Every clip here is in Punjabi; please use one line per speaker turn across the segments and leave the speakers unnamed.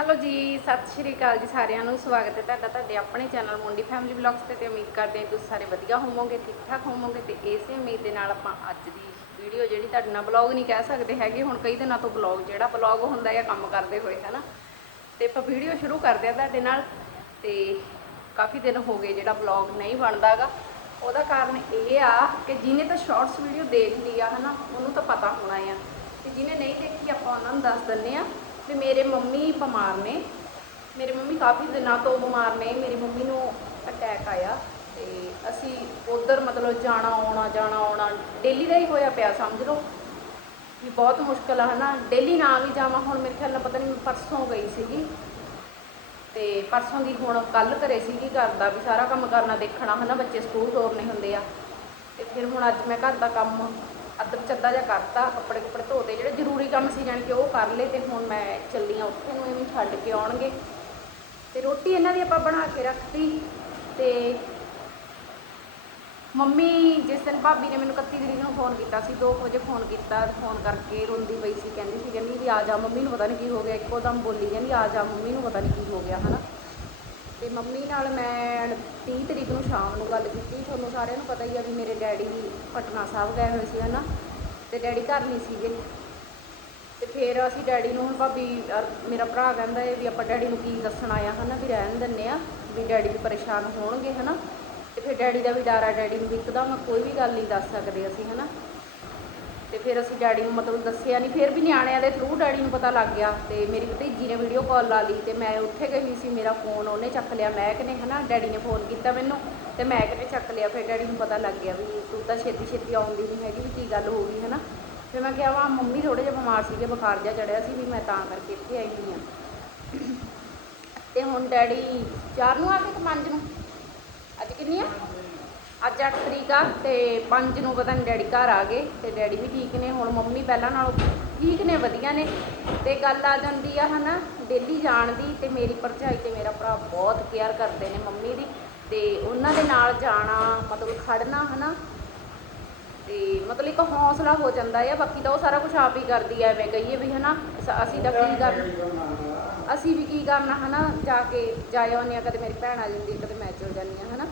ਹੈਲੋ ਜੀ, ਸਤਿ ਸ਼੍ਰੀ ਅਕਾਲ ਜੀ ਸਾਰਿਆਂ ਨੂੰ। ਸਵਾਗਤ ਹੈ ਤੁਹਾਡਾ ਤੁਹਾਡੇ ਆਪਣੇ ਚੈਨਲ ਮੁੰਡੀ ਫੈਮਿਲੀ ਵਲੌਗਸ ਤੇ ਤੇ ਉਮੀਦ ਕਰਦੇ ਹਾਂ ਤੁਸੀਂ ਸਾਰੇ ਵਧੀਆ ਹੋਵੋਗੇ ਠੀਕ ਠਾਕ ਹੋਵੋਗੇ ਤੇ ਇਸੇ ਉਮੀਦ ਦੇ ਨਾਲ ਆਪਾਂ ਅੱਜ ਦੀ ਵੀਡੀਓ ਜਿਹੜੀ ਤੁਹਾਡੇ ਨਾਲ ਵਲੌਗ ਨਹੀਂ ਕਹਿ ਸਕਦੇ ਹੈਗੇ, ਹੁਣ ਕਈ ਦਿਨਾਂ ਤੋਂ ਵਲੌਗ ਜਿਹੜਾ ਵਲੌਗ ਹੁੰਦਾ ਹੈ ਕੰਮ ਕਰਦੇ ਹੋਏ, ਹਨਾ? ਤੇ ਆਪਾਂ ਵੀਡੀਓ ਸ਼ੁਰੂ ਕਰਦੇ ਹਾਂ ਤੁਹਾਡੇ ਨਾਲ ਤੇ ਕਾਫੀ ਦਿਨ ਹੋ ਗਏ ਜਿਹੜਾ ਵਲੌਗ ਨਹੀਂ ਬਣਦਾਗਾ ਉਹਦਾ ਕਾਰਨ ਇਹ ਆ ਕਿ ਜਿਹਨੇ ਤਾਂ ਸ਼ਾਰਟਸ ਵੀਡੀਓ ਦੇਖ ਲਈ ਆ, ਹਨਾ, ਉਹਨੂੰ ਤਾਂ ਪਤਾ ਹੋਣਾ ਆ। ਤੇ ਜਿਹਨੇ ਨਹੀਂ ਦੇਖੀ ਆਪਾਂ ਉਹਨਾਂ ਨੂੰ ਦੱਸ ਦਿੰਨੇ ਆ ਵੀ ਮੇਰੇ ਮੰਮੀ ਬਿਮਾਰ ਨੇ। ਮੇਰੇ ਮੰਮੀ ਕਾਫੀ ਦਿਨਾਂ ਤੋਂ ਬਿਮਾਰ ਨੇ। ਮੇਰੀ ਮੰਮੀ ਨੂੰ ਅਟੈਕ ਆਇਆ ਤੇ ਅਸੀਂ ਉਧਰ ਮਤਲਬ ਜਾਣਾ, ਆਉਣਾ ਜਾਣਾ, ਆਉਣਾ ਡੇਲੀ ਦਾ ਹੀ ਹੋਇਆ ਪਿਆ, ਸਮਝ ਲਓ। ਵੀ ਬਹੁਤ ਮੁਸ਼ਕਲ ਆ, ਹਨਾ। ਡੇਲੀ ਨਾ ਵੀ ਜਾਵਾਂ, ਹੁਣ ਮੇਰੇ ਖਿਆਲ ਨਾਲ ਪਤਾ ਨਹੀਂ, ਪਰਸੋਂ ਗਈ ਸੀਗੀ। ਤੇ ਪਰਸੋਂ ਦੀ ਹੁਣ ਕੱਲ ਘਰੇ ਸੀਗੀ, ਘਰ ਦਾ ਵੀ ਸਾਰਾ ਕੰਮ ਕਰਨਾ ਦੇਖਣਾ, ਹਨਾ। ਬੱਚੇ ਸਕੂਲ ਤੋਰਨੇ ਹੁੰਦੇ ਆ। ਤੇ ਫਿਰ ਹੁਣ ਅੱਜ ਮੈਂ ਘਰ ਦਾ ਕੰਮ ਅੱਧ ਚੱਦਾ ਜਿਹਾ ਕਰਤਾ, ਕੱਪੜੇ ਕੱਪੜੇ ਧੋਤੇ, ਜਿਹੜੇ ਜ਼ਰੂਰੀ ਕੰਮ ਸੀ ਜਾਣੀ ਕਿ ਉਹ ਕਰ ਲਏ ਤੇ ਹੁਣ ਮੈਂ ਚੱਲੀ ਆ ਉੱਥੇ ਨੂੰ ਇਹਨੂੰ ਛੱਡ ਕੇ ਆਉਣਗੇ। ਤੇ ਰੋਟੀ ਇਹਨਾਂ ਦੀ ਆਪਾਂ ਬਣਾ ਕੇ ਰੱਖਤੀ ਤੇ ਮੰਮੀ ਜਿਸ ਦਿਨ ਭਾਬੀ ਨੇ ਮੈਨੂੰ 31 ਤਰੀਕ ਨੂੰ ਫੋਨ ਕੀਤਾ ਸੀ 2 ਵਜੇ ਫੋਨ ਕੀਤਾ, ਫੋਨ ਕਰਕੇ ਰੋਂਦੀ ਪਈ ਸੀ, ਕਹਿੰਦੀ ਸੀ, ਕਹਿੰਦੀ ਵੀ ਆ ਜਾ, ਮੰਮੀ ਨੂੰ ਪਤਾ ਨਹੀਂ ਕੀ ਹੋ ਗਿਆ, ਇੱਕੋ ਦਮ ਬੋਲੀ, ਕਹਿੰਦੀ ਆ ਜਾ, ਮੰਮੀ ਨੂੰ ਪਤਾ ਨਹੀਂ ਕੀ ਹੋ ਗਿਆ, ਹਨਾ। ਤੇ ਮੰਮੀ ਨਾਲ ਮੈਂ 30 ਤਰੀਕ ਨੂੰ ਸ਼ਾਮ ਨੂੰ ਗੱਲ ਕੀਤੀ। ਤੁਹਾਨੂੰ ਸਾਰਿਆਂ ਨੂੰ ਪਤਾ ਹੀ ਆ ਵੀ ਮੇਰੇ ਡੈਡੀ ਪਟਨਾ ਸਾਹਿਬ ਗਏ ਹੋਏ ਸੀ, ਹਨਾ? ਤੇ ਡੈਡੀ ਘਰ ਨਹੀਂ ਸੀਗੇ। ਤੇ ਫਿਰ ਅਸੀਂ ਡੈਡੀ ਨੂੰ ਹੁਣ ਭਾਬੀ ਮੇਰਾ ਭਰਾ ਕਹਿੰਦਾ ਏ ਵੀ ਆਪਾਂ ਡੈਡੀ ਨੂੰ ਕੀ ਦੱਸਣ ਆਇਆ ਹਨਾ? ਵੀ ਰਹਿਣ ਦਿੰਨੇ ਆ, ਵੀ ਡੈਡੀ ਵੀ ਪਰੇਸ਼ਾਨ ਹੋਣਗੇ, ਹਨਾ? ਤੇ ਫਿਰ ਡੈਡੀ ਦਾ ਵੀ ਡਰ ਆ, ਡੈਡੀ ਨੂੰ ਵੀ ਇੱਕਦਮ ਕੋਈ ਵੀ ਗੱਲ ਨਹੀਂ ਦੱਸ ਸਕਦੇ ਅਸੀਂ, ਹਨਾ? ਤੇ ਫਿਰ ਅਸੀਂ ਡੈਡੀ ਨੂੰ ਮਤਲਬ ਦੱਸਿਆ ਨਹੀਂ ਫਿਰ ਵੀ ਨਿਆਣਿਆਂ ਦੇ ਥਰੂ ਡੈਡੀ ਨੂੰ ਪਤਾ ਲੱਗ ਗਿਆ ਤੇ ਮੇਰੀ ਭਤੀਜੀ ਨੇ ਵੀਡੀਓ ਕਾਲ ਲਾ ਲਈ ਤੇ ਮੈਂ ਉੱਥੇ ਗਈ ਸੀ, ਮੇਰਾ ਫੋਨ ਉਹਨੇ ਚੱਕ ਲਿਆ ਮਹਿਕ ਨੇ ਹਨਾ, ਡੈਡੀ ਨੇ ਫੋਨ ਕੀਤਾ ਮੈਨੂੰ ਤੇ ਮਹਿਕ ਨੇ ਚੱਕ ਲਿਆ, ਫਿਰ ਡੈਡੀ ਨੂੰ ਪਤਾ ਲੱਗ ਗਿਆ ਵੀ ਤੂੰ ਤਾਂ ਛੇਤੀ ਛੇਤੀ ਆਉਂਦੀ ਨਹੀਂ ਹੈਗੀ, ਵੀ ਕੀ ਗੱਲ ਹੋ ਗਈ, ਹਨਾ। ਫਿਰ ਮੈਂ ਕਿਹਾ ਵਾ, ਮੰਮੀ ਥੋੜੇ ਜਿਹਾ ਬਿਮਾਰ ਸੀਗੇ, ਬੁਖਾਰ ਜਿਹਾ ਚੜਿਆ ਸੀ ਵੀ ਮੈਂ ਤਾਂ ਕਰਕੇ ਇੱਥੇ ਆਈ ਹੋਈ ਹਾਂ। ਤੇ ਹੁਣ ਡੈਡੀ ਚਾਰ ਨੂੰ ਆ ਕੇ ਕਿ 5 ਨੂੰ? ਅੱਜ ਕਿੰਨੀ ਆ ਅੱਜ 8 ਤਰੀਕ ਆ ਤੇ 5 ਨੂੰ ਪਤਾ ਨਹੀਂ ਡੈਡੀ ਘਰ ਆ ਗਏ ਤੇ ਡੈਡੀ ਵੀ ਠੀਕ ਨੇ, ਹੁਣ ਮੰਮੀ ਪਹਿਲਾਂ ਨਾਲੋਂ ਠੀਕ ਨੇ, ਵਧੀਆ ਨੇ। ਤੇ ਗੱਲ ਆ ਜਾਂਦੀ ਆ ਹਨਾ, ਡੇਲੀ ਜਾਣ ਦੀ ਤੇ ਮੇਰੀ ਭਰਜਾਈ ਤੇ ਮੇਰਾ ਭਰਾ ਬਹੁਤ ਕੇਅਰ ਕਰਦੇ ਨੇ ਮੰਮੀ ਦੀ। ਤੇ ਉਹਨਾਂ ਦੇ ਨਾਲ ਜਾਣਾ, ਮਤਲਬ ਖੜਨਾ ਹਨਾ। ਤੇ ਮਤਲਬ ਇੱਕ ਹੌਸਲਾ ਹੋ ਜਾਂਦਾ ਆ, ਬਾਕੀ ਤਾਂ ਉਹ ਸਾਰਾ ਕੁਝ ਆਪ ਹੀ ਕਰਦੀ ਐ ਐਵੇਂ ਕਹੀਏ ਵੀ ਹਨਾ, ਅਸ- ਅਸੀਂ ਤਾਂ ਕੀ ਕਰਨਾ। ਅਸੀਂ ਵੀ ਕੀ ਕਰਨਾ ਹਨਾ, ਜਾ ਕੇ ਜਾਏ ਆਉਂਦੇ ਹਾਂ ਕਦੇ ਮੇਰੀ ਭੈਣ ਆ ਜਾਂਦੀ, ਕਦੇ ਮੈਂ ਚਲ ਜਾਂਦੀ ਹਾਂ ਹਨਾ।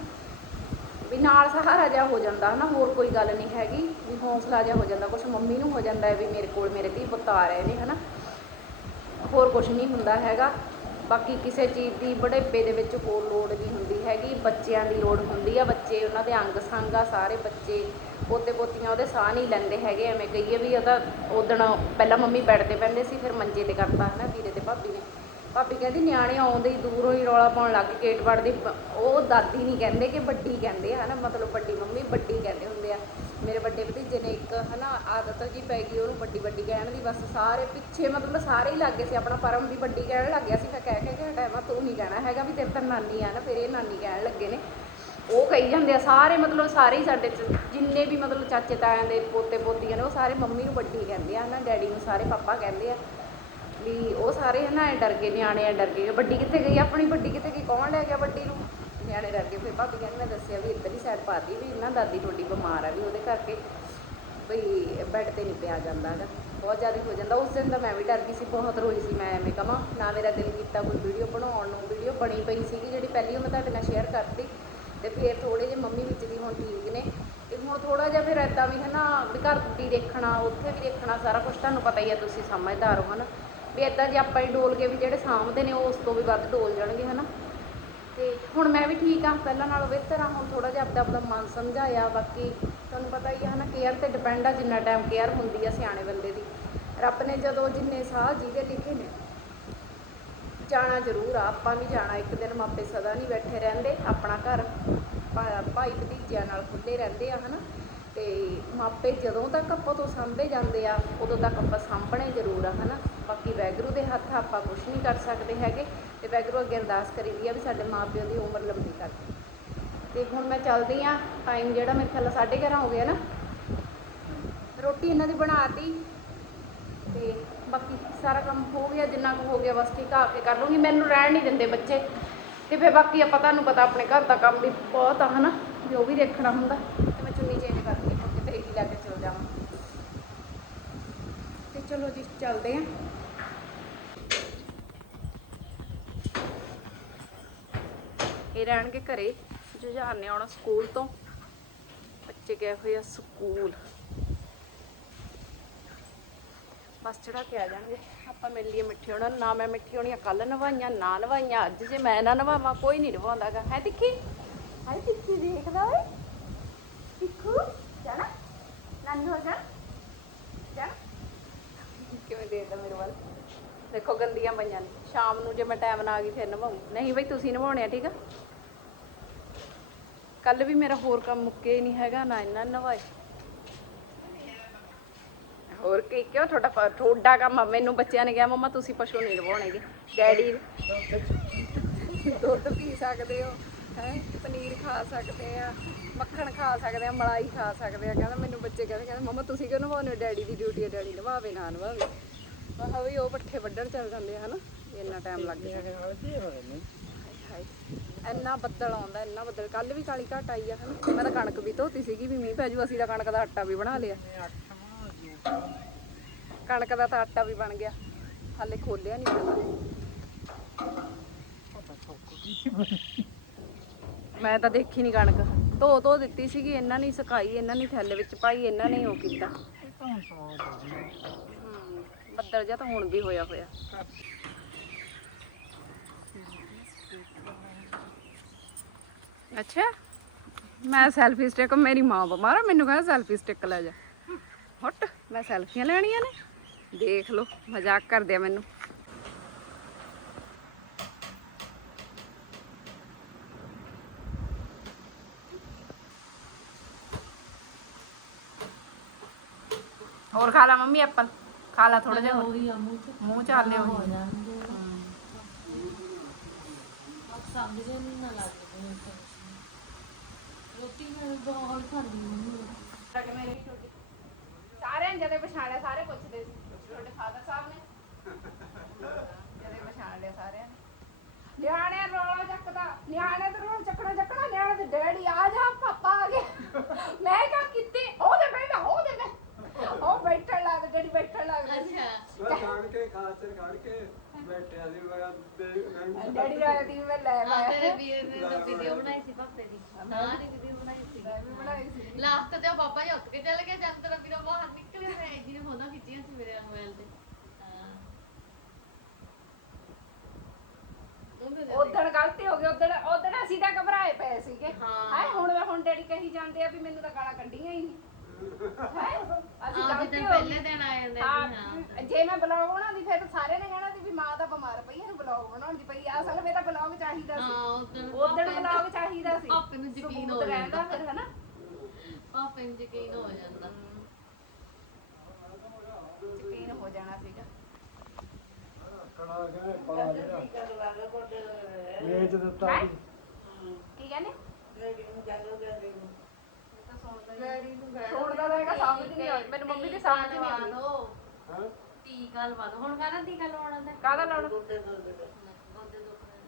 ਵੀ ਨਾਲ ਸਹਾਰਾ ਜਿਹਾ ਹੋ ਜਾਂਦਾ ਹਨਾ, ਹੋਰ ਕੋਈ ਗੱਲ ਨਹੀਂ ਹੈਗੀ, ਵੀ ਹੌਸਲਾ ਜਿਹਾ ਹੋ ਜਾਂਦਾ, ਕੁਛ ਮੰਮੀ ਨੂੰ ਹੋ ਜਾਂਦਾ ਵੀ ਮੇਰੇ ਕੋਲ ਮੇਰੇ ਧੀ ਪੁੱਤ ਆ ਰਹੇ ਨੇ ਹਨਾ। ਹੋਰ ਕੁਛ ਨਹੀਂ ਹੁੰਦਾ ਹੈਗਾ, ਬਾਕੀ ਕਿਸੇ ਚੀਜ਼ ਦੀ ਬੜੇਪੇ ਦੇ ਵਿੱਚ ਹੋਰ ਲੋੜ ਨਹੀਂ ਹੁੰਦੀ ਹੈਗੀ, ਬੱਚਿਆਂ ਦੀ ਲੋੜ ਹੁੰਦੀ ਆ, ਬੱਚੇ ਉਹਨਾਂ ਦੇ ਅੰਗ ਸੰਗ ਆ, ਸਾਰੇ ਬੱਚੇ ਪੋਤੇ ਪੋਤੀਆਂ ਉਹਦੇ ਸਾਹ ਨਹੀਂ ਲੈਂਦੇ ਹੈਗੇ, ਐਵੇਂ ਕਹੀਏ ਵੀ ਉਹਦਾ ਉਦਣ ਪਹਿਲਾਂ ਮੰਮੀ ਬੈੱਡ ਤੇ ਪੈਂਦੇ ਸੀ, ਫਿਰ ਮੰਜੇ ਤੇ ਕਰਤਾ ਹਨਾ ਵੀਰੇ ਤੇ ਭਾਬੀ ਨੇ। ਭਾਬੀ ਕਹਿੰਦੀ ਨਿਆਣੇ ਆਉਂਦੇ ਹੀ ਦੂਰੋਂ ਹੀ ਰੌਲਾ ਪਾਉਣ ਲੱਗ ਗਏ, ਗੇਟ ਵੜਦੇ ਉਹ ਦਾਦੀ ਨਹੀਂ ਕਹਿੰਦੇ ਕਿ ਵੱਡੀ ਕਹਿੰਦੇ ਆ, ਹਨਾ, ਮਤਲਬ ਵੱਡੀ ਮੰਮੀ ਵੱਡੀ ਕਹਿੰਦੇ ਹੁੰਦੇ ਆ। ਮੇਰੇ ਵੱਡੇ ਭਤੀਜੇ ਨੇ ਇੱਕ, ਹਨਾ, ਆਦਤ ਜੀ ਪੈ ਗਈ ਉਹਨੂੰ ਵੱਡੀ ਵੱਡੀ ਕਹਿਣ ਦੀ, ਬਸ ਸਾਰੇ ਪਿੱਛੇ ਮਤਲਬ ਸਾਰੇ ਹੀ ਲੱਗ ਗਏ ਸੀ, ਆਪਣਾ ਪਰਮ ਵੀ ਵੱਡੀ ਕਹਿਣ ਲੱਗ ਗਿਆ ਸੀ ਫਿਰ ਕਹਿ ਕੇ ਕੇ ਹਟਾਇਆ ਤੂੰ ਨਹੀਂ ਕਹਿਣਾ ਹੈਗਾ ਵੀ ਤੇਰੇ ਤਾਂ ਨਾਨੀ ਆ ਨਾ ਫਿਰ ਇਹ ਨਾਨੀ ਕਹਿਣ ਲੱਗੇ ਨੇ। ਉਹ ਕਹੀ ਜਾਂਦੇ ਆ, ਸਾਰੇ ਮਤਲਬ ਸਾਰੇ ਹੀ ਸਾਡੇ ਜਿੰਨੇ ਵੀ ਮਤਲਬ ਚਾਚੇ ਤਾਇਆਂ ਦੇ ਪੋਤੇ ਪੋਤੀਆਂ ਨੇ, ਉਹ ਸਾਰੇ ਮੰਮੀ ਨੂੰ ਵੱਡੀ ਕਹਿੰਦੇ ਆ ਨਾ ਡੈਡੀ ਨੂੰ ਸਾਰੇ ਪਾਪਾ ਕਹਿੰਦੇ ਆ। ਵੀ ਉਹ ਸਾਰੇ ਨਾ ਐ ਡਰ ਗਏ, ਨਿਆਣੇ ਐ ਡਰ ਗਏ ਵੱਡੀ ਕਿੱਥੇ ਗਈ, ਆਪਣੀ ਵੱਡੀ ਕਿੱਥੇ ਗਈ, ਕੌਣ ਲੈ ਗਿਆ ਵੱਡੀ ਨੂੰ? ਨਿਆਣੇ ਡਰ ਗਏ, ਫਿਰ ਭਾਬੀ ਕਹਿੰਦੀ, ਮੈਂ ਦੱਸਿਆ ਵੀ ਇੱਧਰ ਹੀ ਸਾਈਡ ਪਾਤੀ ਵੀ ਨਾ ਦਾਦੀ ਤੁਹਾਡੀ ਬਿਮਾਰ ਆ ਵੀ ਉਹਦੇ ਕਰਕੇ ਬਈ ਬੈੱਡ ਤੇ ਨਹੀਂ ਪਿਆ ਜਾਂਦਾ ਹੈਗਾ। ਬਹੁਤ ਜ਼ਿਆਦਾ ਹੋ ਜਾਂਦਾ। ਉਸ ਦਿਨ ਤਾਂ ਮੈਂ ਵੀ ਡਰ ਗਈ ਸੀ, ਬਹੁਤ ਰੋਈ ਸੀ ਮੈਂ ਐਵੇਂ ਕਹਾਂ ਨਾ ਮੇਰਾ ਦਿਲ ਕੀਤਾ ਕੋਈ ਵੀਡੀਓ ਬਣਾਉਣ ਨੂੰ ਵੀਡੀਓ ਬਣੀ ਪਈ ਸੀਗੀ ਜਿਹੜੀ ਪਹਿਲੀ ਉਹ ਮੈਂ ਤੁਹਾਡੇ ਨਾਲ ਸ਼ੇਅਰ ਕਰਤੀ। ਤੇ ਫਿਰ ਥੋੜੇ ਜਿਹੇ ਮੰਮੀ ਵਿੱਚ ਵੀ ਹੁਣ ਠੀਕ ਨੇ। ਤੇ ਹੁਣ ਥੋੜਾ ਜਿਹਾ ਫਿਰ ਐਦਾਂ ਵੀ ਹਨਾ, ਵੀ ਘਰ ਦੀ ਦੇਖਣਾ, ਉੱਥੇ ਵੀ ਦੇਖਣਾ, ਸਾਰਾ ਕੁਝ ਤੁਹਾਨੂੰ ਪਤਾ ਹੀ ਹੈ ਤੁਸੀਂ ਸਮਝਦਾਰ ਹੋ ਹਨਾ। ਵੀ ਐਦਾਂ ਜੇ ਆਪਾਂ ਹੀ ਡੋਲ ਕੇ ਵੀ ਜਿਹੜੇ ਸਾਂਭਦੇ ਨੇ ਉਹ ਉਸ ਤੋਂ ਵੀ ਵੱਧ ਡੋਲ ਜਾਣਗੇ, ਹਨਾ? ਤੇ ਹੁਣ ਮੈਂ ਵੀ ਠੀਕ ਆ, ਪਹਿਲਾਂ ਨਾਲੋਂ ਬਿਹਤਰ ਆ, ਹੁਣ ਥੋੜਾ ਜਿਹਾ ਆਪਦਾ ਆਪਦਾ ਮਨ ਸਮਝਾਇਆ, ਬਾਕੀ ਤੁਹਾਨੂੰ ਪਤਾ ਹੀ ਆ, ਹਨਾ ਕੇਅਰ ਤੇ ਡਿਪੈਂਡ ਆ ਜਿੰਨਾ ਟਾਈਮ ਕੇਅਰ ਹੁੰਦੀ ਆ ਸਿਆਣੇ ਬੰਦੇ ਦੀ। ਰੱਬ ਨੇ ਜਦੋਂ ਜਿੰਨੇ ਸਾਹ ਜਿਹਦੇ ਲਿਖੇ ਨੇ, ਜਾਣਾ ਜ਼ਰੂਰ ਆ, ਆਪਾਂ ਵੀ ਜਾਣਾ, ਇੱਕ ਦਿਨ ਮਾਪੇ ਸਦਾ ਨਹੀਂ ਬੈਠੇ ਰਹਿੰਦੇ, ਆਪਣਾ ਘਰ ਭਾਈ ਭਤੀਜਿਆਂ ਨਾਲ ਖੁੱਲੇ ਰਹਿੰਦੇ ਆ, ਹਨਾ? ਤੇ ਮਾਪੇ ਜਦੋਂ ਤੱਕ ਆਪਾਂ ਤੋਂ ਸਾਂਭੇ ਜਾਂਦੇ ਆ, ਉਦੋਂ ਤੱਕ ਆਪਾਂ ਸਾਂਭਣੇ ਜ਼ਰੂਰ ਆ, ਹਨਾ? ਬਾਕੀ ਵੈਗਰੂ ਦੇ ਹੱਥ ਆਪਾਂ ਕੁਝ ਨਹੀਂ ਕਰ ਸਕਦੇ ਹੈਗੇ। ਤੇ ਵੈਗਰੂ ਅੱਗੇ ਅਰਦਾਸ ਕਰੀ ਦੀ ਆ ਵੀ ਸਾਡੇ ਮਾਪਿਆਂ ਦੀ ਉਮਰ ਲੰਬੀ ਕਰ ਦੇ। ਤੇ ਹੁਣ ਮੈਂ ਚੱਲਦੀ ਆ। ਟਾਈਮ ਜਿਹੜਾ ਮੇਰੇ ਖਿਆਲ 11:30 ਹੋ ਗਿਆ ਨਾ। ਰੋਟੀ ਇਹਨਾਂ ਦੀ ਬਣਾਤੀ ਤੇ। ਬਾਕੀ ਸਾਰਾ ਕੰਮ ਹੋ ਗਿਆ, ਜਿੰਨਾ ਕੁ ਹੋ ਗਿਆ ਬਸ ਠੀਕ ਆ ਕੇ ਕਰ ਲੂੰਗੀ। ਮੈਨੂੰ ਰਹਿਣ ਨਹੀਂ ਦਿੰਦੇ ਬੱਚੇ। ਤੇ ਫਿਰ ਬਾਕੀ ਆਪਾਂ ਤੁਹਾਨੂੰ ਪਤਾ ਆਪਣੇ ਘਰ ਦਾ ਕੰਮ ਵੀ ਬਹੁਤ ਆ, ਹਨਾ? ਵੀ ਉਹ ਵੀ ਦੇਖਣਾ ਹੁੰਦਾ। ਤੇ ਮੈਂ ਚੁੰਨੀ ਚੇਂਜ ਕਰਕੇ ਫਿਰ ਕਿਤੇ ਹੀ ਲੈ ਕੇ ਚਲ ਜਾਵਾਂ। ਤੇ ਚਲੋ ਜੀ, ਚੱਲਦੇ ਆਂ। ਇਹ ਰਹਿਣਗੇ ਘਰੇ। ਜੁਝਾਰ ਨੇ ਆਉਣਾ ਸਕੂਲ ਤੋਂ। ਬੱਚੇ ਗਏ ਹੋਏ ਆ ਸਕੂਲ। ਬਸ ਚੜਾ ਕੇ ਆ ਜਾਣਗੇ। ਆਪਾਂ ਮਿਲ ਲਈਏ ਮਿੱਠੀ ਹੋਣਾ ਨਾ। ਮੈਂ ਮਿੱਠੀ ਹੋਣੀਆਂ ਕੱਲ ਨਵਾਈਆਂ, ਨਾ ਨਵਾਈਆਂ। ਅੱਜ ਜੇ ਮੈਂ ਨਾ ਨਵਾਵਾਂ, ਕੋਈ ਨਹੀਂ ਨਵਾਉਂਦਾਗਾ। ਹੈ ਤਿੱਖੀ? ਹੈ ਤਿੱਖੀ ਦੇਖਦਾ ਓਏ। ਤਿੱਖੂ, ਜਾਣਾ? ਨਾਨੀ ਹੋ ਜਾ ਜਾਣਾ? ਕਿਵੇਂ ਦੇਖਦਾ ਮੇਰੇ ਵੱਲ? ਦੇਖੋ ਗੰਦੀਆਂ ਪਈਆਂ ਨੇ। ਸ਼ਾਮ ਨੂੰ ਜੇ ਮੈਂ ਟਾਈਮ ਨਾ ਆ ਗਈ, ਫਿਰ ਨਵਾਉਂ। ਨਹੀਂ ਬਈ, ਤੁਸੀਂ ਨਵਾਉਣੇ ਆ, ਠੀਕ ਆ? ਕੱਲ ਵੀ ਮੇਰਾ ਹੋਰ ਕੰਮ ਮੁੱਕੇ ਹੀ ਨਹੀਂ ਹੈਗਾ ਨਾ ਇੰਨਾ ਨਵਾਏ ਹੋਰ ਕੀ ਕਿਉਂ ਤੁਹਾਡਾ ਤੁਹਾਡਾ ਕੰਮ ਆ ਮੈਨੂੰ ਬੱਚਿਆਂ ਨੇ ਕਿਹਾ ਮੰਮਾ ਤੁਸੀਂ ਪਸ਼ੂ ਨਹੀਂ ਨਵਾਉਣੇਗੇ ਡੈਡੀ ਦੁੱਧ ਪੀ ਸਕਦੇ ਹੋ ਹੈ ਪਨੀਰ ਖਾ ਸਕਦੇ ਆ ਮੱਖਣ ਖਾ ਸਕਦੇ ਆ ਮਲਾਈ ਖਾ ਸਕਦੇ ਆ। ਕਹਿੰਦਾ ਮੈਨੂੰ ਬੱਚੇ ਕਹਿੰਦੇ ਕਹਿੰਦੇ ਮੰਮਾ ਤੁਸੀਂ ਕਿਉਂ ਨਵਾਉਂਦੇ ਹੋ? ਡੈਡੀ ਦੀ ਡਿਊਟੀ ਹੈ ਡੈਡੀ ਨਵਾਵੇ ਨਾ ਨਵਾਵੇ। ਮੈਂ ਕਿਹਾ ਵੀ ਉਹ ਪੱਠੇ ਵੱਢਣ ਚੱਲ ਜਾਂਦੇ ਆ ਹਨਾ। ਇੰਨਾ ਟਾਈਮ ਲੱਗ ਜਾਂਦਾ। ਹਾਏ ਹਾਏ। ਇੰਨਾ ਬੱਦਲ ਆਉਂਦਾ ਇੰਨਾ ਬੱਦਲ। ਕੱਲ ਵੀ ਕਾਲੀ ਘਟ ਆਈ ਆ ਹਨਾ? ਮੈਂ ਤਾਂ ਕਣਕ ਵੀ ਧੋਤੀ ਸੀਗੀ ਵੀ ਮੀਂਹ ਪੈ ਜੂ ਅਸੀਂ ਤਾਂ ਕਣਕ ਦਾ ਆਟਾ ਵੀ ਬਣਾ ਲਿਆ। ਕਣਕ ਦਾ ਤਾਂ ਆਟਾ ਵੀ ਬਣ ਗਿਆ। ਹਾਲੇ ਖੋਲਿਆ ਨਹੀਂ ਜਮਾ ਮੈਂ ਤਾਂ ਦੇਖੀ ਨਹੀਂ ਕਣਕ। ਧੋ ਧੋ ਦਿੱਤੀ ਸੀਗੀ ਇਹਨਾਂ ਨੇ ਸੁਕਾਈ ਇਹਨਾਂ ਨੇ ਥੈਲੇ ਵਿੱਚ ਪਾਈ ਇਹਨਾਂ ਨੇ ਉਹ ਕੀਤਾ। ਬੱਦਲ ਜਿਹਾ ਤਾਂ ਹੁਣ ਵੀ ਹੋਇਆ ਹੋਇਆ। ਅੱਛਾ ਮੈਂ ਸੈਲਫੀ ਸਟਿਕ ਮੇਰੀ ਮਾਂ ਬਿਮਾਰ ਆ ਮੈਨੂੰ ਕਹਿੰਦਾ ਸੈਲਫੀ ਸਟਿਕ ਲੈ ਜਾ ਹਟ ਮੈਂ ਸੈਲਫੀਆਂ ਲੈਣੀਆਂ ਨੇ ਦੇਖ ਲਓ ਮਜ਼ਾਕ ਕਰਦੇ ਆ ਮੈਨੂੰ ਹੋਰ ਖਾ ਲਾ ਮੰਮੀ ਐਪਲ ਖਾ ਲਾ ਥੋੜਾ ਜਿਹਾ ਹੋਰ।
ਉਹੀ ਆ ਮੂੰਹ ਚ
ਮੂੰਹ ਚਾਲ ਲਿਓ
ਹੋ ਜਾਣਗੇ ਆਪ ਸਮਝਦੇ ਨਹੀਂ ਨਾ ਲੱਗਦੇ ਮੈਨੂੰ ਤਾਂ। ਰੋਟੀ ਮੈਂ ਬਹੁਤ ਖਾਂਦੀ ਹਾਂ
ਸਾਰਿਆਂ ਨੇ ਜਦੇ ਪਛਾਣਿਆ ਸਾਰੇ ਪੁੱਛਦੇ ਸੀ ਤੁਹਾਡੇ ਫਾਦਰ ਸਾਹਿਬ ਨੇ? ਜਦੇ ਪਛਾਣ ਲਿਆ ਸਾਰਿਆਂ ਨੇ। ਨਿਆਣੇ ਰੋਲਾ ਚੱਕਦਾ ਨਿਆਣੇ ਤੇ ਰੋਲ ਚੱਕਣਾ ਚੱਕਣਾ ਨਿਆਣੇ ਤੇ ਡੈਡੀ ਆ ਜਾ ਪਾਪਾ ਆ ਗਏ। ਮੈਂ ਕਿਹਾ ਕਿੱਥੇ? ਉਹਦੇ ਬੈਠਾ ਉਹਦੇ ਬੈਠਾ ਉਹ ਬੈਠਣ ਲੱਗ ਡੈਡੀ ਬੈਠਣ ਲੱਗ
ਮੈਂ ਕਾੜ ਕੇ ਖਾਸਰ ਕਾੜ ਕੇ ਬੈਠਿਆ ਸੀ ਮੈਂ ਦੇ
ਡੈਡੀ ਆਇਆ ਦੀ ਮੈਂ ਲੈ ਆਇਆ।
ਤੇਰੇ ਵੀਰ ਨੇ ਤਾਂ ਵੀਡੀਓ ਬਣਾਈ ਸੀ ਪਾਪੇ ਦੀ। ਨਾ ਨਹੀਂ ਵੀਡੀਓ ਬਣਾਈ ਸੀ
ਬਣਾਈ ਸੀ
ਲਾਸਟ ਤੇ ਉਹ ਪਾਪਾ ਹੀ ਉੱਠ ਕੇ ਚੱਲ ਗਿਆ ਜਦ ਤੇਰਾ ਵੀਰੋ ਬਾਹਰ ਨਿਕਲਿਆ ਮੈਂ ਜਿਹਨੇ ਫੋਟੋ ਖਿੱਚੀਆਂ ਸੀ ਮੇਰੇ ਮੋਬਾਈਲ ਤੇ।
ਉਦੋਂ ਗਲਤੀ ਹੋ ਗਈ ਉਦੋਂ ਉਦੋਂ ਅਸੀਂ ਤਾਂ ਘਬਰਾਏ ਪਏ ਸੀਗੇ।
ਹਾਂ।
ਹਾਏ ਹੁਣ ਮੈਂ ਹੁਣ ਡੈਡੀ ਕਹੀ ਜਾਂਦੇ ਆ ਵੀ ਮੈਨੂੰ ਤਾਂ ਗਾਲਾਂ ਕੱਢੀਆਂ ਹੀ ਹਾਏ ਅਸੀਂ
ਆਹ
ਗਲਤੀ
ਦਿਨ
ਹੋ
ਪਹਿਲੇ ਦਿਨ ਆ ਜਾਂਦੇ ਸੀ ਹਾਂ
ਹਾਂ। ਜੇ ਮੈਂ ਬਲੌਗ ਬਣਾਉਂਦੀ ਫਿਰ ਸਾਰਿਆਂ ਨੇ ਕਹਿਣਾ ਸੀ ਵੀ ਮਾਂ ਤਾਂ ਬਿਮਾਰ ਪਈ ਇਹਨੂੰ ਬਲੌਗ ਬਣਾਉਂਦੀ ਪਈ ਆ। ਅਸਲ ਤਾਂ ਬਲੌਗ ਚਾਹੀਦਾ ਸੀ।
ਹਾਂ ਉਦੋਂ
ਉਦੋਂ ਬਲੌਗ ਚਾਹੀਦਾ ਸੀ।
ਨੂੰ ਯਕੀਨ ਹੋ
ਰਹਿੰਦਾ ਫਿਰ।
ਪਾਪੇ ਨੂੰ ਯਕੀਨ ਹੋ ਜਾਂਦਾ।
ਯਕੀਨ ਹੋ ਜਾਣਾ ਸੀਗਾ।
ਕੜਾ ਕੇ ਪਾ ਲਿਆ ਵੇਚ ਦਿੱਤਾ
ਹੈਂ?
ਸੀ
ਕੀ ਕਹਿੰਦੇ?
ਡੈਡੀ ਨੂੰ
ਸੁਣਦਾ ਤਾਂ ਹੈਗਾ, ਸਮਝ ਨਹੀਂ ਆਉਂਦੀ। ਮੈਨੂੰ ਮੰਮੀ ਦੀ ਸਮਝ ਨਹੀਂ ਆਉਂਦੀ।
ਹਾਂ?
ਟੀਕਾ ਲਵਾ ਦੋ। ਹੁਣ ਕਹਿੰਦਾ ਟੀਕਾ ਲਵਾਉਣਾ ਤੇ
ਕਾਹਦਾ ਲਾਉਣਾ?
ਗੋਡੇ ਦੁਖਦੇ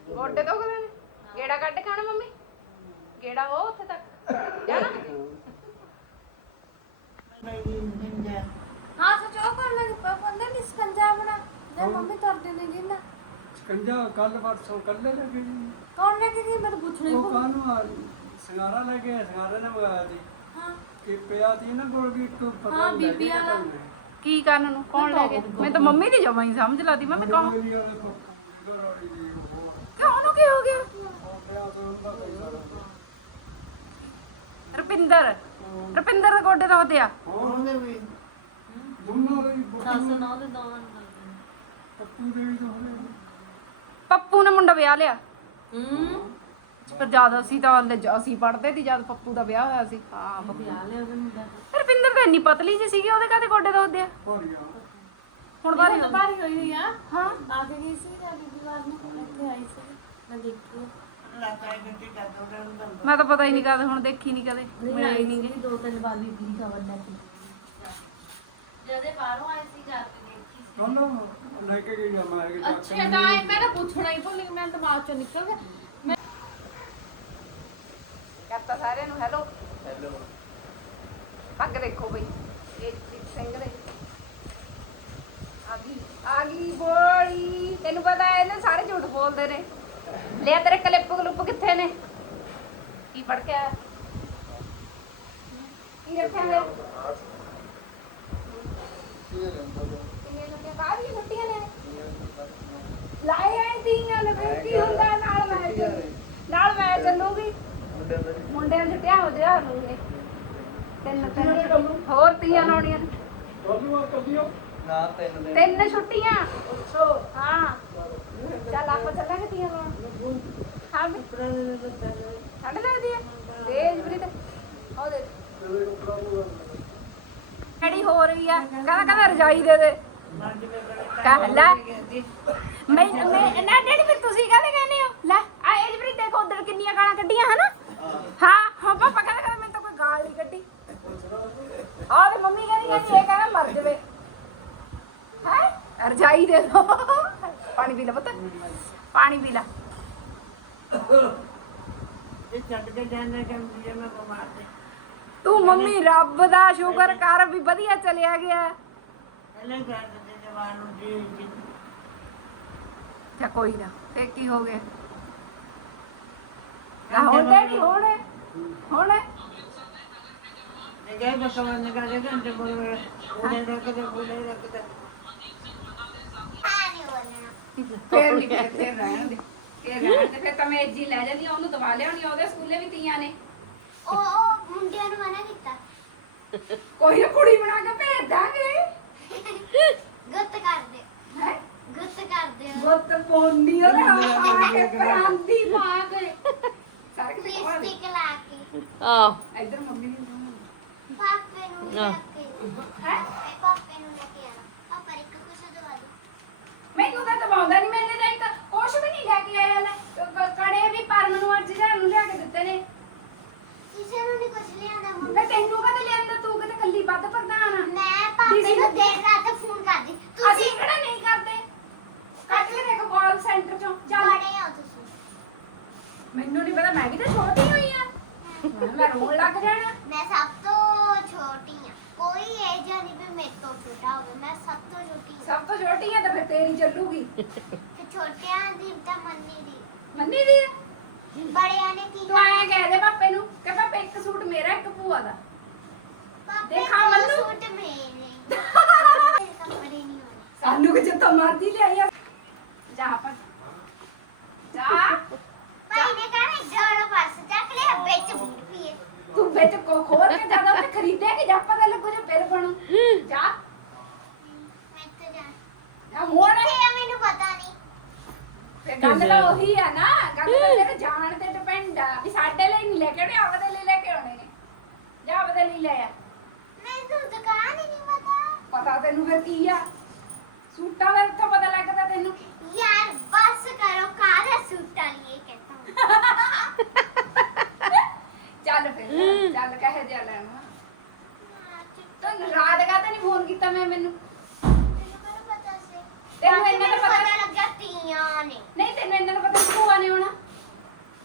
ਗੋਡੇ ਦੁਖਦੇ ਨੇ ਗੇੜਾ ਕੱਢ ਕੇ ਆਉਣਾ ਮੰਮੀ? ਗੇੜਾ ਉਹ ਉੱਥੇ ਤੱਕ? ਜਾਣਾ
ਹਾਂ ਸੱਚ ਉਹ ਕਰ ਲੈ ਬੰਦੇ ਨੇ ਸਕੰਜਾ ਬਣਾ। ਜੇ ਮੰਮੀ ਤੁਰਦੇ ਨੇ ਜਿੰਨਾ
ਸਕੰਜਾ ਕੱਲ ਪਰਸੋਂ ਕੱਲੇ ਲੈ ਗਏ ਜੀ।
ਕੌਣ ਲੈ ਕੇ ਗਈ? ਮੈਂ ਤਾਂ ਪੁੱਛਣਾ ਹੀ
ਉਹ
ਭੁੱਲ
ਕਾਹਨੂੰ ਆ ਸਿੰਗਾਰਾ ਲੈ ਕੇ ਸਿੰਗਾਰਾ ਨੇ ਮੰਗਾਇਆ ਸੀ
ਹਾਂ।
ਕਿ ਪਿਆ ਸੀ ਨਾ ਕੋਲ ਵੀ ਇੱਕ ਪਤਾ
ਹਾਂ,
ਨਹੀਂ
ਬੀਬੀ ਵਾਲਾ।
ਕੀ ਕਰਨ ਨੂੰ ਕੌਣ ਲੈ ਗਿਆ ਮੈਂ ਤਾਂ ਮੰਮੀ ਦੀ ਜਮਾਂ ਹੀ ਸਮਝ ਲਾਦੀ ਮੈਂ ਕੌਣ
ਮੇਰੀ ਵਾਲੇ ਦੀ ਦੀ ਉਹ
ਕਿਉਂ? ਉਹਨੂੰ ਕੀ ਹੋ ਗਿਆ?
ਉਹ ਪਿਆ ਤੋਂ ਉਹਦਾ ਪੈਸਾ ਲੱਗਾ
ਰੁਪਿੰਦਰ। ਰੁਪਿੰਦਰ ਦੇ ਗੋਡੇ ਦੁਖਦੇ ਆ
ਉਹਨੇ ਵੀ। ਦੋਨਾਂ ਦੇ ਵੀ
ਸੱਸ
ਪੱਪੂ
ਦੇ ਦੋਵਾਂ ਨੂੰ ਲੱਗਦੇ
ਪੱਪੂ ਦੇ ਵੀ ਤਾਂ ਹੋਣੇ
ਪੱਪੂ ਨੇ ਮੁੰਡਾ ਵਿਆਹ ਲਿਆ।
ਹੂੰ?
ਪਰ ਜਦ ਅਸੀਂ ਤਾਂ ਜ- ਅਸੀਂ ਪੜਦੇ ਸੀ ਜਦ ਪੱਪੂ ਦਾ ਵਿਆਹ ਹੋਇਆ ਸੀ। ਹਾਂ ਪੱਪੂ
ਵਿਆਹ ਲਿਆ ਉਹਦੇ ਮੁੰਡਾ
ਰੁਪਿੰਦਰ ਤਾਂ ਇੰਨੀ ਪਤਲੀ ਜਿਹੀ ਸੀਗੀ ਉਹਦੇ ਕਾਹਦੇ ਗੋਡੇ ਦੁਖਦੇ ਆ।
ਭਾਰੀਆਂ
ਹੁਣ ਬਾਰੇ
ਤਾਂ ਭਾਰੀ ਹੋਈ ਹੋਈ ਆ।
ਹਾਂ।
ਆ ਕੇ ਗਈ ਸੀ ਜਾਂ ਬੀਬੀ ਵਾਰ ਨੂੰ ਇੱਥੇ ਆਈ ਸੀ। ਮੈਂ ਦੇਖੀ
ਮੈਂ ਤਾਂ ਪਤਾ ਹੀ ਨਹੀਂ ਕਦੇ ਹੁਣ ਦੇਖੀ ਨਹੀਂ ਕਦੇ।
ਨਹੀਂ
ਮਿਲੀ
ਆਈ
ਨਹੀਂ
ਸੀ ਦੋ ਤਿੰਨ ਵਾਰ ਬੀਬੀ ਦੀ ਖਬਰ ਲੈ ਕੇ। ਜਦੇ ਬਾਹਰੋਂ ਆਏ ਸੀ ਜਾ ਕੇ ਦੇਖੀ ਸੀ।
ਤੁਹਾਨੂੰ ਲੈ ਕੇ ਗਈ ਆ ਮੈਂ ਕਿ
ਅੱਛਾ ਤਾਂ ਇਹ ਮੈਂ ਤਾਂ ਪੁੱਛਣਾ ਹੀ ਭੁੱਲ ਗਈ ਮੈਂ ਦਿਮਾਗ ਚੋਂ ਨਿਕਲ ਗਿਆ।
ਕਰਤਾ ਸਾਰਿਆਂ ਨੂੰ ਹੈਲੋ? ਹੈਲੋ। ਪੱਗ ਦੇਖੋ ਬਈ ਇਹ ਸਿੰਘ ਦੇ। ਆ ਗਈ ਆ ਗਈ ਬੋਲੀ। ਤੈਨੂੰ ਪਤਾ ਹੈ ਇਹਨੇ ਸਾਰੇ ਝੂਠ ਬੋਲਦੇ ਨੇ। ਲਿਆ ਤੇਰੇ ਕਲਿੱਪ ਕਲੁੱਪ ਕਿੱਥੇ ਨੇ? ਕੀ ਪੜ ਕੇ ਆਇਆ ਕੀ ਰੱਖਿਆ ਹੋਇਆ ਕਿੰਨੀਆਂ ਛੁੱਟੀਆਂ ਕਾਹਦੀਆਂ ਛੁੱਟੀਆਂ ਨੇ ਲਾਏ ਆਏ ਤੀਆਂ ਲਵੇ ਕੀ ਹੁੰਦਾ ਨਾਲ ਮੈਂ ਚੱਲ- ਨਾਲ ਮੈਂ ਚੱਲੂਗੀ ਮੁੰਡਿਆਂ ਨੂੰ ਛੁੱਟੀਆਂ ਹੋ ਜਾ ਹੋਣਗੇ ਤਿੰਨ ਤਿੰਨ ਹੋਰ ਤੀਆਂ ਲਾਉਣੀਆਂ ਨੇ।
ਨਾ ਤਿੰਨ ਦਿਨ
ਤਿੰਨ ਛੁੱਟੀਆਂ ਹਾਂ ਚੱਲ ਆਪਾਂ ਚੱਲਾਂਗੇ ਤੀਆਂ ਲਾਉਣ ਹਾਂ ਵੀ ਠੰਡ ਲੱਗਦੀ ਹੈ ਤੇਜ ਬਰੀ ਤੇ ਉਹ ਦੇ ਹੋ ਰਹੀ ਆ। ਕਹਿੰਦਾ ਕਹਿੰਦਾ ਰਜਾਈ ਦੇ ਦੇ। ਕਹ, ਲੈ। ਮੈਂ ਮੈਂ ਨਾ ਡੈਡੀ ਫਿਰ ਤੁਸੀਂ ਕਾਹਦੇ ਕਹਿੰਦੇ ਹੋ? ਲੈ, ਆ ਏਜ ਬਰੀ ਦੇਖੋ, ਉਧਰ ਕਿੰਨੀਆਂ ਗਾਲਾਂ ਕੱਢੀਆਂ, ਹਨਾ? ਹਾਂ ਹਾਂ, ਪਾਪਾ, ਕਹਿੰਦਾ ਕਹਿੰਦਾ ਮੈਨੂੰ ਤਾਂ ਕੋਈ ਗਾਲ ਨਹੀਂ ਕੱਢੀ। ਆ ਤੇ ਮੰਮੀ ਕਹਿੰਦੀ ਕਹਿੰਦੀ ਇਹ ਕਹਿੰਦਾ ਮਰ ਜਵੇ। ਹੈ? ਰਜਾਈ ਦੇ ਦੋ। ਪਾਣੀ ਪੀ ਲੈ ਪੁੱਤ। ਪਾਣੀ ਪੀ ਲੈ।
ਇਹ ਛੱਡ ਕੇ ਜਾਣਾ ਕਿ ਜੇ ਮੈਂ ਬਿਮਾਰ ਤੇ
ਤੂੰ ਮੰਮੀ ਰੱਬ ਦਾ ਸ਼ੁਕਰ ਕਰ ਵੀ ਵਧੀਆ ਚਲਿਆ ਗਿਆ।
ਪਹਿਲਾਂ ਹੀ ਕਰ ਦਿੰਦੇ ਜਵਾਨ ਨੂੰ ਜੀ ਜੀ
ਚਾ ਕੋਈ ਨਾ ਫੇ ਕੀ ਹੋ ਗਿਆ? ਆ ਹੁਣ ਤੇ ਨਹੀਂ ਹੁਣ? ਹੁਣ?
ਇਹ ਗਏ ਬਸਵਨ ਨੇ ਕਹੇ ਘੰਟੇ ਬੋਲ ਉਹਨੇ ਰੱਖਦੇ ਬੋਲੇ ਰੱਖਦੇ
ਫੇਰ ਨਹੀਂ ਫੇਰ ਫੇਰ ਰਹਿਣ ਦੇ ਫੇਰ ਰਹਿਣ ਦੇ ਫੇਰ ਤਾਂ ਮੈਂ ਇੱਜੀ ਲੈ ਜਾਂਦੀ ਆ, ਉਹਨੂੰ ਦਵਾ ਲਿਆਉਣੀ ਆ, ਉਹਦੇ ਸਕੂਲੇ ਵੀ ਤੀਆਂ ਨੇ।
ਉਹ ਉਹ ਮੁੰਡਿਆਂ ਨੂੰ ਮਨਾ ਕੀਤਾ।
ਕੋਈ ਨਾ ਕੁੜੀ ਬਣਾ ਕੇ ਭੇਜ ਦਾਂਗੇ।
ਗੁੱਤ ਕਰਦੇ।
ਹੈ?
ਗੁੱਤ ਕਰਦੇ
ਗੁੱਤ ਪੋਨੀ ਉਹਦੇ ਆ ਕੇ ਪ੍ਰਾਂਤੀ ਪਾ ਕੇ। ਸਾਰੇ ਕਿਤੇ ਖਵਾ ਦੇ।
ਲਿਪਸਟਿਕ ਲਾ ਕੇ।
ਆ
ਇੱਧਰ ਮੰਮੀ ਨੂੰ
ਪਾਪੇ ਨੂੰ ਲੈ ਕੇ
ਹੈ?
ਪਾਪੇ ਨੂੰ ਲੈ ਕੇ ਆਣਾ ਪਾਪਾ ਇੱਕ ਕੁਛ ਦਵਾ ਦੇ
ਮੈਨੂੰ ਤਾਂ ਦਵਾਉਂਦਾ ਨਹੀਂ ਮੈਨੇ ਤਾਂ ਇੱਕ ਕੁਛ ਵੀ ਨਹੀਂ ਲੈ ਕੇ ਆਇਆ ਲੈ ਕ- ਕ- ਕੜੇ ਵੀ ਪਰਮ ਨੂੰ ਅੱਜ ਜਾਣ ਨੂੰ ਲਿਆ ਕੇ ਦਿੱਤੇ ਨੇ।
ਕਿਸੇ ਨੂੰ ਨਹੀਂ ਕੁਛ ਲਿਆਂਦਾ
ਮੈਂ
ਮੁੰਡਾ
ਤੈਨੂੰ ਕਦੇ ਲਿਆਂਦਾ ਤੂੰ ਕਿਤੇ ਕੱਲੀ ਵੱਧ ਪ੍ਰਧਾਨ ਆ।
ਮੈਂ ਪਾਪੇ ਨੂੰ ਦੇਰ ਰਾਤ ਫੋਨ ਕਰਦੀ।
ਅਸੀਂ ਕਿਹੜਾ ਨਹੀਂ ਕਰਦੇ? ਕੱਟ ਕੇ ਦੇਖੋ ਕਾਲ ਸੈਂਟਰ ਚੋਂ। ਚੱਲ।
ਬੜੇ ਹੋ ਤੁਸੀਂ।
ਮੈਨੂੰ ਨਹੀਂ ਪਤਾ ਮੈਂ ਵੀ ਤਾਂ ਛੋਟੀ ਹੋਈ ਆ। ਮੈਂ ਰੋਣ ਲੱਗ ਜਾਣਾ।
ਮੈਂ ਸਭ ਤੋਂ ਛੋਟੀ ਆ। ਕੋਈ ਏਜ ਨਹੀਂ ਵੀ ਮੇਰੇ ਤੋਂ ਛੋਟਾ ਹੋਵੇ। ਮੈਂ ਸਭ ਤੋਂ ਛੋਟੀ ਹਾਂ
ਸਭ ਤੋਂ ਛੋਟੀ ਆ ਤਾਂ ਫਿਰ ਤੇਰੀ ਚੱਲੂਗੀ।
ਤੇ ਛੋਟਿਆਂ ਦੀ ਤਾਂ ਮੰਨੀ ਦੀ
ਮੰਨੀ ਦੀ ਆ?
ਬੜਿਆਂ ਨੇ ਕੀ
ਤੂੰ ਆਇਆ ਕਹਿ ਦੇ ਪਾਪੇ ਨੂੰ ਮੇਰਾ ਇੱਕ ਭੂਆ ਦਾ। ਦੇਖਾ ਮੰਨੂ।
ਸੂਟ ਮੇਰੇ। ਮੇਰੇ ਕੱਪੜੇ ਨਹੀਂ ਹੋਣੇ।
ਸਾਨੂੰ ਕਿ ਜਿੱਤਾ ਮਰਦੀ ਲਿਆਈ ਆ? ਜਾ ਆਪਾਂ। ਜਾ।
ਭਾਈ ਨੇ ਕਹਾ ਜੋੜੋ ਪਰਸ ਚੱਕ ਲਿਆ ਵਿੱਚ ਬੂਟ ਪੀਏ
ਤੂੰ ਵਿੱਚ ਕੋ ਖੋਲ ਕੇ ਜ਼ਿਆਦਾ ਉੱਥੇ ਖਰੀਦਿਆ ਕਿ ਜਾ ਪਤਾ ਲੱਗੂ ਜੇ ਫਿਰ ਬਣੂ? ਜਾ।
ਮੈਂ ਤਾਂ ਜਾ।
ਆ ਮੋੜ।
ਕਿੱਥੇ ਆ ਮੈਨੂੰ ਪਤਾ ਨਹੀਂ।
ਤੇ ਗੱਲ ਤਾਂ ਉਹੀ ਆ ਨਾ ਗੱਲ ਤਾਂ ਤੇਰੇ ਜਾਣ ਤੇ ਡਿਪੈਂਡ ਆ ਵੀ ਸਾਡੇ ਲਈ ਨਹੀਂ ਲੈ ਕੇ ਆਉਣੇ ਲਈ ਲੈ ਕੇ ਆਉਣੇ। ਜਾ ਆਪਦੇ ਲਈ ਲੈ ਆ।
ਮੈਨੂੰ ਦੁਕਾਨ ਹੀ ਨਹੀਂ ਪਤਾ।
ਪਤਾ ਤੈਨੂੰ ਫਿਰ ਕੀ ਆ? ਸੂਟਾਂ ਦਾ ਇੱਥੋਂ ਪਤਾ ਲੱਗਦਾ ਤੈਨੂੰ?
ਯਾਰ ਬਸ ਕਰੋ ਕਾਹਦਾ ਸੂਟ ਵਾਲੀ ਇਹ ਕਹਿੰਦਾ।
ਚੱਲ ਫਿਰ ਚੱਲ ਕਹੇ ਜਿਆ ਲੈਣਾ ਤੈਨੂੰ ਰਾਤ ਕਾ ਨਹੀਂ ਫੋਨ ਕੀਤਾ ਮੈਂ ਮੈਨੂੰ?
ਮੈਨੂੰ ਪਤਾ ਸੀ?
ਤੈਨੂੰ ਇੰਨਾ ਤਾਂ ਪਤਾ
ਪਤਾ ਲੱਗਾ ਤੀਆਂ ਨੇ।
ਨਹੀਂ ਤੈਨੂੰ ਇੰਨਾ ਤਾਂ ਪਤਾ ਭੂਆ ਨੇ ਆਉਣਾ?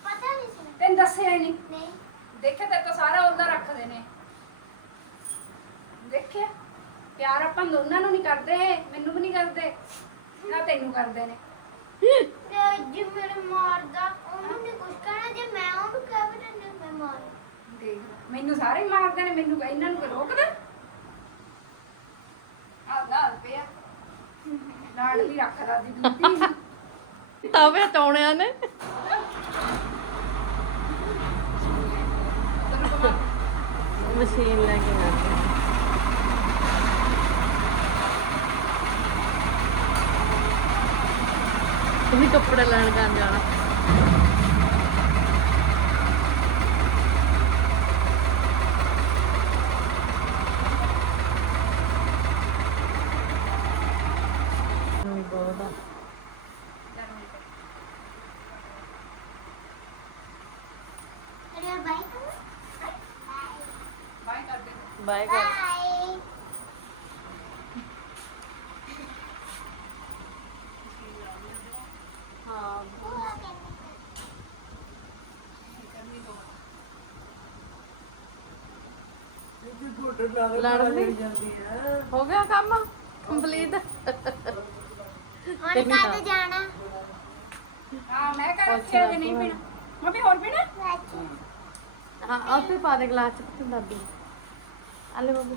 ਪਤਾ ਨਹੀਂ ਸੀ।
ਤੈਨੂੰ ਦੱਸਿਆ ਹੀ ਨਹੀਂ।
ਨਹੀਂ।
ਦੇਖਿਆ ਤੇ ਤਾਂ ਸਾਰਾ ਉਹਦਾ ਰੱਖਦੇ ਨੇ। ਦੇਖਿਆ? ਪਿਆਰ ਆਪਾਂ ਦੋਨਾਂ ਨੂੰ ਨਹੀਂ ਕਰਦੇ ਮੈਨੂੰ ਵੀ ਨਹੀਂ ਕਰਦੇ ਨਾ ਤੈਨੂੰ ਕਰਦੇ ਨੇ।
ਤੇ ਜੇ ਮੇਰੇ ਮਾਰਦਾ ਉਹਨੂੰ ਨਹੀਂ ਕੁਝ ਕਹਿਣਾ ਜੇ ਮੈਂ ਉਹਨੂੰ ਕਹਿ ਵੀ ਦਿੰਦਾ ਮੈਂ ਮਾਰ
ਦੇਖ ਲੈ, ਮੈਨੂੰ ਸਾਰੇ ਹੀ ਮਾਰਦੇ ਨੇ ਮੈਨੂੰ ਇਹਨਾਂ ਨੂੰ ਕੋਈ ਰੋਕਦਾ? ਆ ਲਾਲ ਪਿਆ। ਲਾੜ ਵੀ ਰੱਖਦਾ ਦੀ ਦੂਦੀ
ਤਵੇ ਟਾਉਣਿਆਂ ਨੇ। ਮਸ਼ੀਨ ਲੈ ਕੇ ਆਉਂਦੇ ਤੁਸੀਂ ਕੱਪੜੇ ਲੈਣ ਕਰਨ ਜਾਣਾ ਗਰਮੀ ਬਹੁਤ ਆ
ਅਰੇ ਬਾਈ
ਬਾਈ ਕਰਦੇ
ਬਾਏ ਕਰ
ਬਾਈ
ਹਾਂ
ਇਹ ਫੋਟੋ ਲਾ ਕੇ
ਲੜ ਪਈ?
ਜਾਂਦੀ ਆ
ਹੋ ਗਿਆ ਕੰਮ? ਕੰਪਲੀਟ
ਹੁਣ ਕਦ ਜਾਣਾ?
ਹਾਂ ਮੈਂ ਕਰ ਜੇ ਨਹੀਂ ਪੀਣਾ। ਮੰਮੀ ਹੋਰ ਪੀਣਾ? ਹਾਂ ਆਪੇ ਪਾ ਦੇ ਗਲਾਸ ਚ ਦਾਦੀ? ਆਲੇ ਬਾਬੂ